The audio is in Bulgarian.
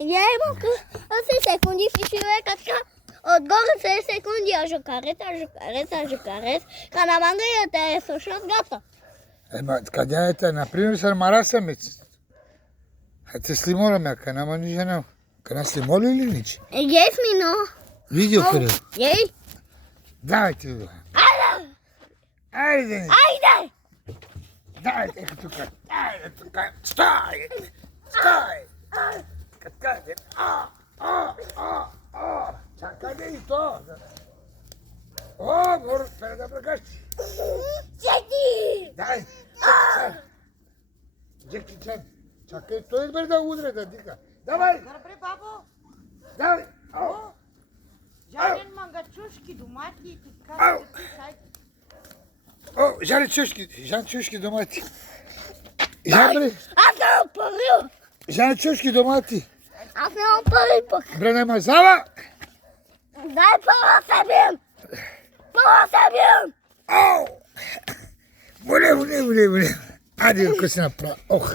Я имам 10 секунди фишиве качка. Отгоре 10 секунди, а жукарец. Канаманга и те слушат гата. Къде е те? Например, са марасамец. А те слимола ме, къде нама ни жена? Къде слимола или ниче? Jes mi no. Видео къде? Jej. Давайте го. Ajde. Айде! Ajde. Дайте тук. Айде тук. Стой! Стой! Къде? Чакай да и то. О, мор, спера да прекащи. Sedi. Дай! Джеки Чан. Чакай, той избере да удре, да дика. Давай! Добре, бабо. Давай! О, жарен мангачушки, домати, Ау. така. О, Жан чушки домати. Жан бре, Аз нямам пари. Жан чушки домати. Аз нямам пари пък. Бре, нема зала. Дай пара себе. Пара себе. Ау! Воле. Айде, ако се направя. Ох!